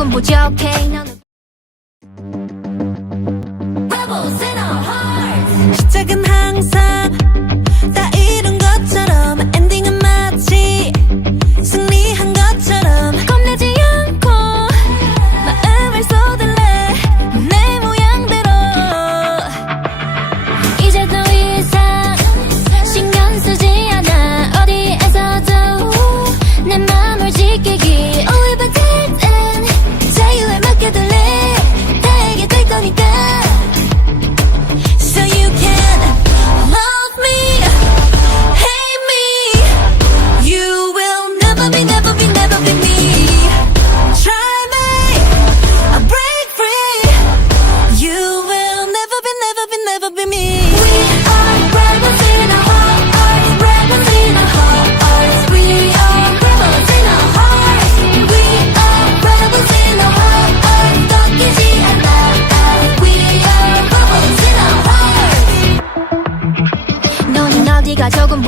조금 보자 오케이 okay?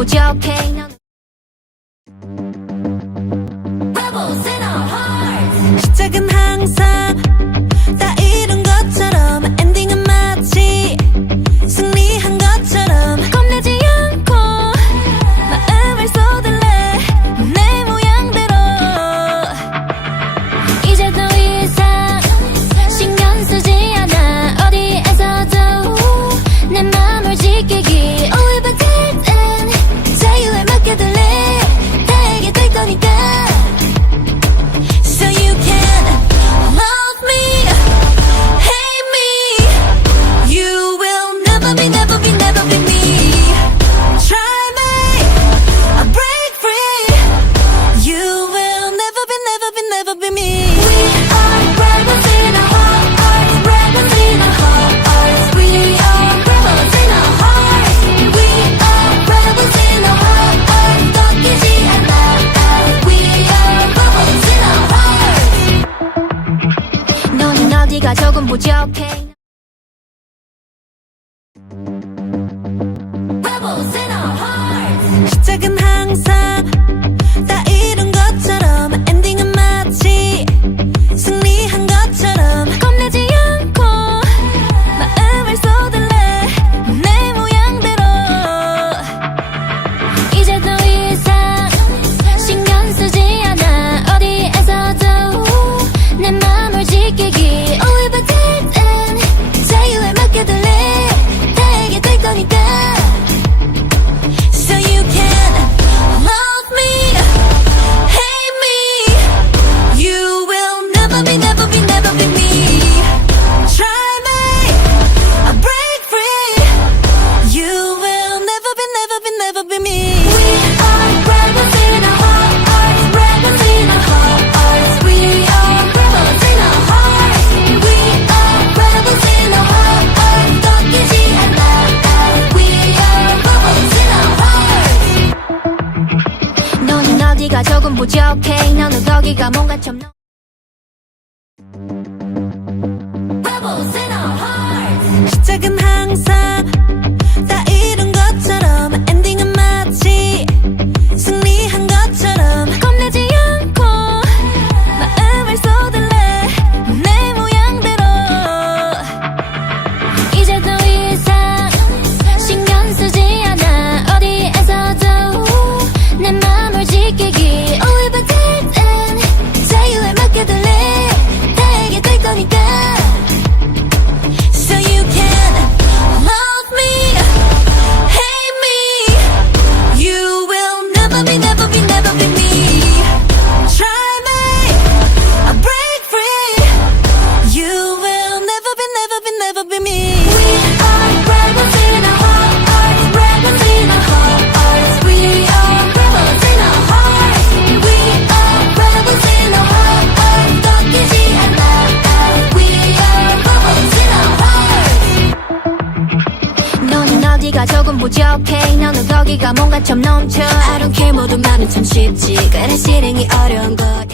부족해. 시작은 항상 네가 조금 부족해. 너는 거기가 뭔가 좀 시작은 항상 조금 부족해. 너는 거기가 뭔가 좀 넘쳐. I don't care. 모두 말은 참 쉽지. 그래 실행이 어려운 거야.